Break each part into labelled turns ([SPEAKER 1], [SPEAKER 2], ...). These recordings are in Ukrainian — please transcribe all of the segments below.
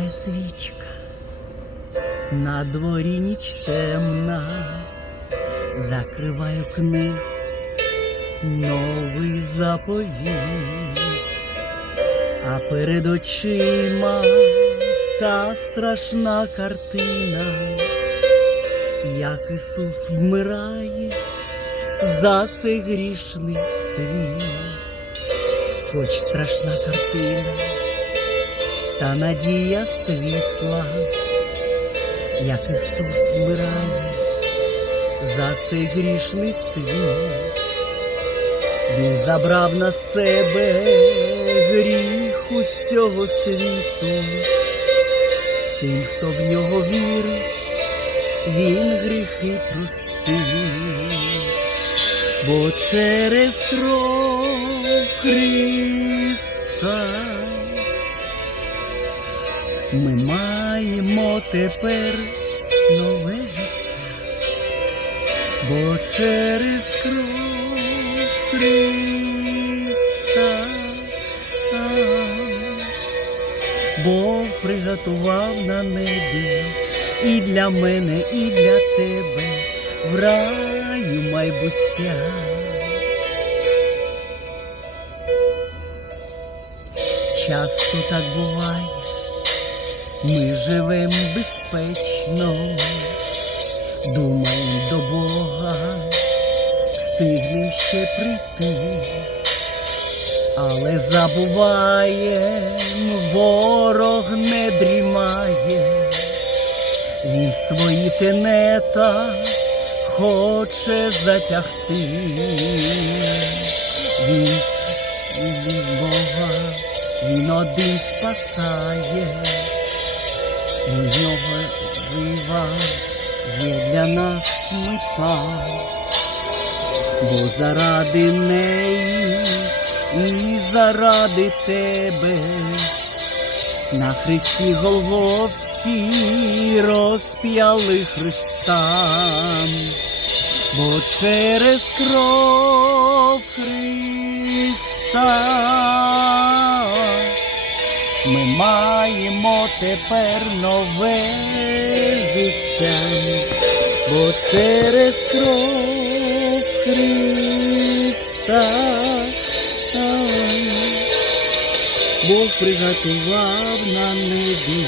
[SPEAKER 1] Гасає свічка, на дворі ніч темна, закриваю книгу, новий заповіт, а перед очима та страшна картина, як Ісус вмирає за цей грішний світ, хоч страшна картина та надія світла, як Ісус вмирає за цей грішний світ, Він забрав на себе гріх усього світу, тим, хто в нього вірить, він гріхи простив, бо через кров Христа. Ми маємо тепер нове життя, бо через кров Христа Бог приготував на небі і для мене, і для тебе в раю майбуття. Часто так буває. Ми живем безпечно, думаємо до Бога, встигнем ще прийти, але забуваєм, ворог не дрімає, він свої тенета хоче затягти, він від Бога, він один спасає. У нього жива є для нас мета, бо заради неї і заради тебе на хресті Голговській розп'яли Христа, бо через кров Христа. Ми маємо тепер нове життя, бо через кров Христа. Бог приготував на небі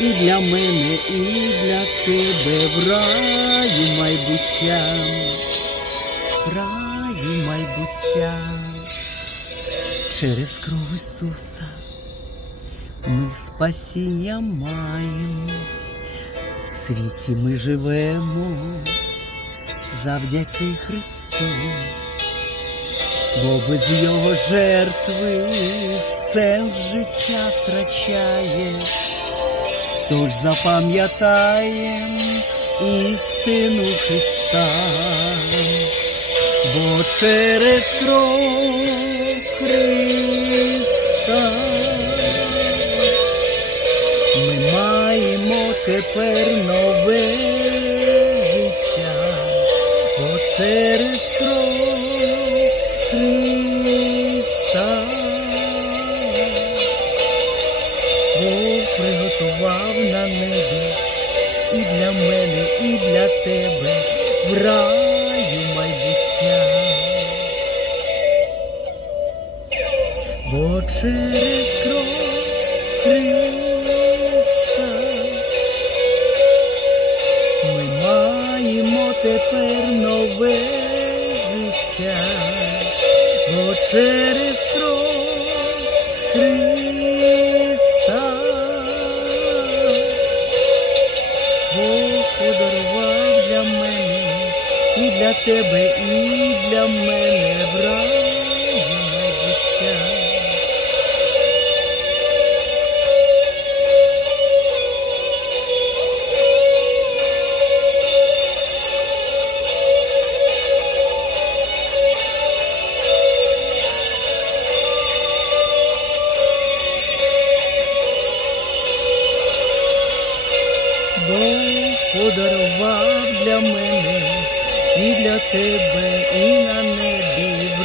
[SPEAKER 1] і для мене, і для тебе в раю майбуття, в раю майбуття. Через кров Ісуса ми спасіння маємо, в світі ми живемо завдяки Христу, бо без Його жертви сенс життя втрачає, тож запам'ятаєм істину Христа, бо через кров Христа. Тепер нове життя, бо через кров Христа Бог приготував на небі і для мене, і для тебе в раю майбуття. Бо через кров Христа бо через кров Христа Бог подарував для мене і для тебе, і для мене в подарував для мене і для тебе, і на небі в